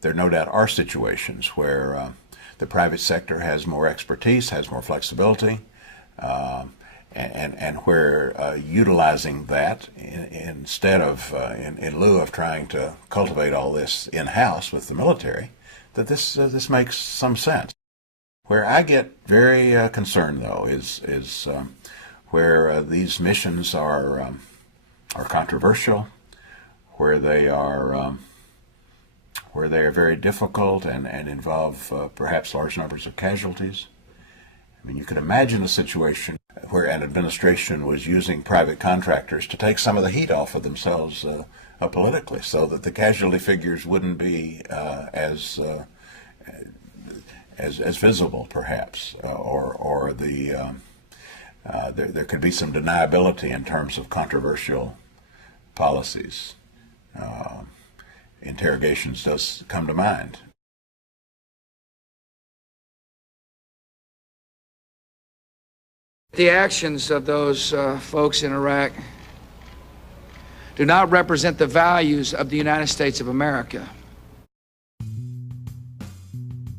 there no doubt are situations where the private sector has more expertise, has more flexibility, and where utilizing that instead of in lieu of trying to cultivate all this in-house with the military, that this makes some sense. Where I get very concerned, though, is where these missions are controversial, where they are very difficult and involve perhaps large numbers of casualties. I mean, you could imagine a situation where an administration was using private contractors to take some of the heat off of themselves politically, so that the casualty figures wouldn't be as visible, perhaps, or there could be some deniability in terms of controversial policies. Interrogations does come to mind. The actions of those folks in Iraq do not represent the values of the United States of America.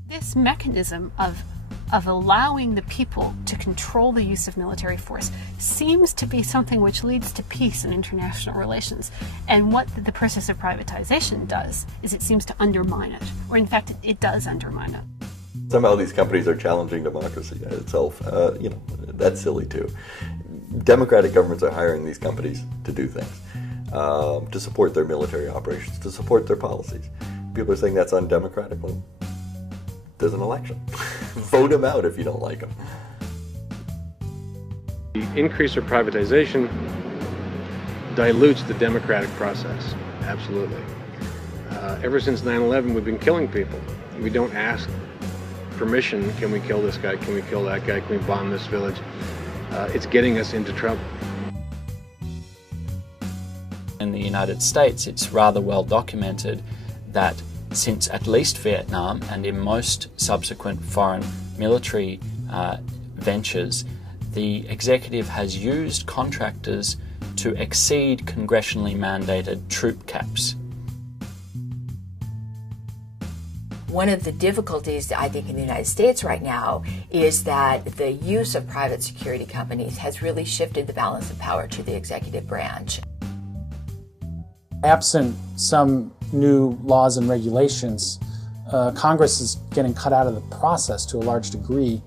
This mechanism of allowing the people to control the use of military force seems to be something which leads to peace in international relations. And what the process of privatization does is it seems to undermine it, or in fact it does undermine it. Somehow these companies are challenging democracy itself. That's silly too. Democratic governments are hiring these companies to do things, to support their military operations, to support their policies. People are saying that's undemocratic. Well, there's an election. Vote them out if you don't like them. The increase of privatization dilutes the democratic process, absolutely. Ever since 9/11, we've been killing people. We don't ask permission, can we kill this guy, can we kill that guy, can we bomb this village? It's getting us into trouble. In the United States, it's rather well documented that since at least Vietnam and in most subsequent foreign military ventures, the executive has used contractors to exceed congressionally mandated troop caps. One of the difficulties, I think, in the United States right now is that the use of private security companies has really shifted the balance of power to the executive branch. Absent some new laws and regulations, Congress is getting cut out of the process to a large degree,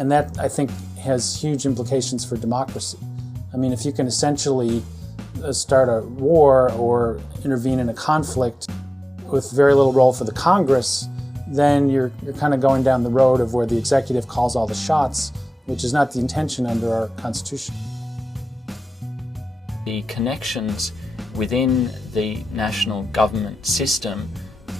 and that, I think, has huge implications for democracy. I mean, if you can essentially start a war or intervene in a conflict with very little role for the Congress, then you're kind of going down the road of where the executive calls all the shots, which is not the intention under our Constitution. The connections within the national government system,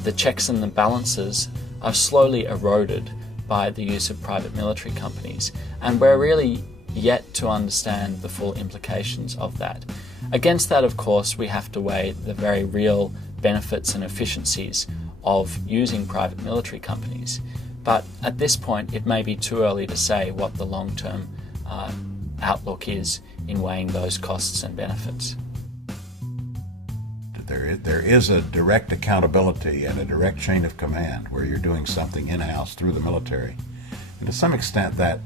the checks and the balances, are slowly eroded by the use of private military companies, and we're really yet to understand the full implications of that. Against that, of course, we have to weigh the very real benefits and efficiencies of using private military companies. But at this point, it may be too early to say what the long-term outlook is in weighing those costs and benefits. There is a direct accountability and a direct chain of command where you're doing something in-house through the military. And to some extent that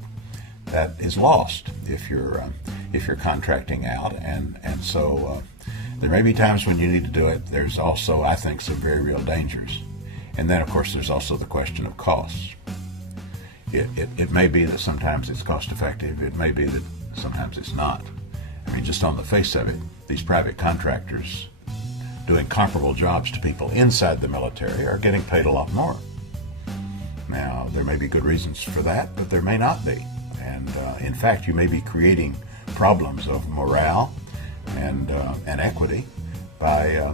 is lost if you're contracting out, and so there may be times when you need to do it. There's also, I think, some very real dangers. And then, of course, there's also the question of costs. It may be that sometimes it's cost effective. It may be that sometimes it's not. I mean, just on the face of it, these private contractors doing comparable jobs to people inside the military are getting paid a lot more. Now, there may be good reasons for that, but there may not be. And in fact, you may be creating problems of morale and equity by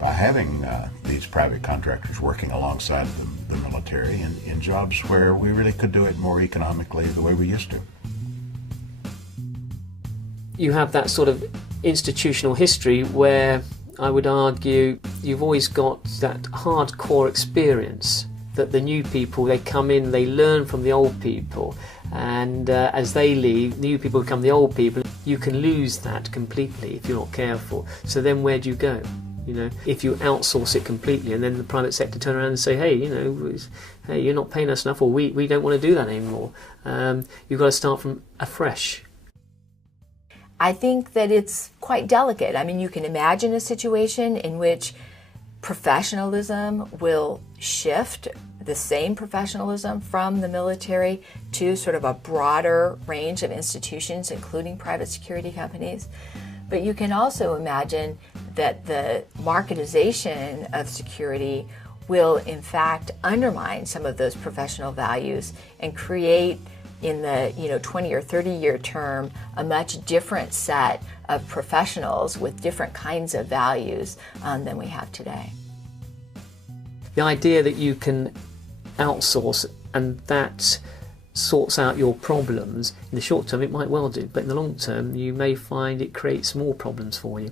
having these private contractors working alongside the military in jobs where we really could do it more economically the way we used to. You have that sort of institutional history where I would argue you've always got that hardcore experience that the new people, they come in, they learn from the old people, and as they leave, new people become the old people. You can lose that completely if you're not careful. So then where do you go? You know, if you outsource it completely and then the private sector turn around and say, hey, you know, hey, you're not paying us enough, or we don't want to do that anymore. You've got to start from afresh. I think that it's quite delicate. I mean, you can imagine a situation in which professionalism will shift, the same professionalism from the military to sort of a broader range of institutions, including private security companies. But you can also imagine that the marketization of security will in fact undermine some of those professional values and create, in the 20 or 30 year term, a much different set of professionals with different kinds of values than we have today. The idea that you can outsource and that sorts out your problems, in the short term it might well do, but in the long term you may find it creates more problems for you.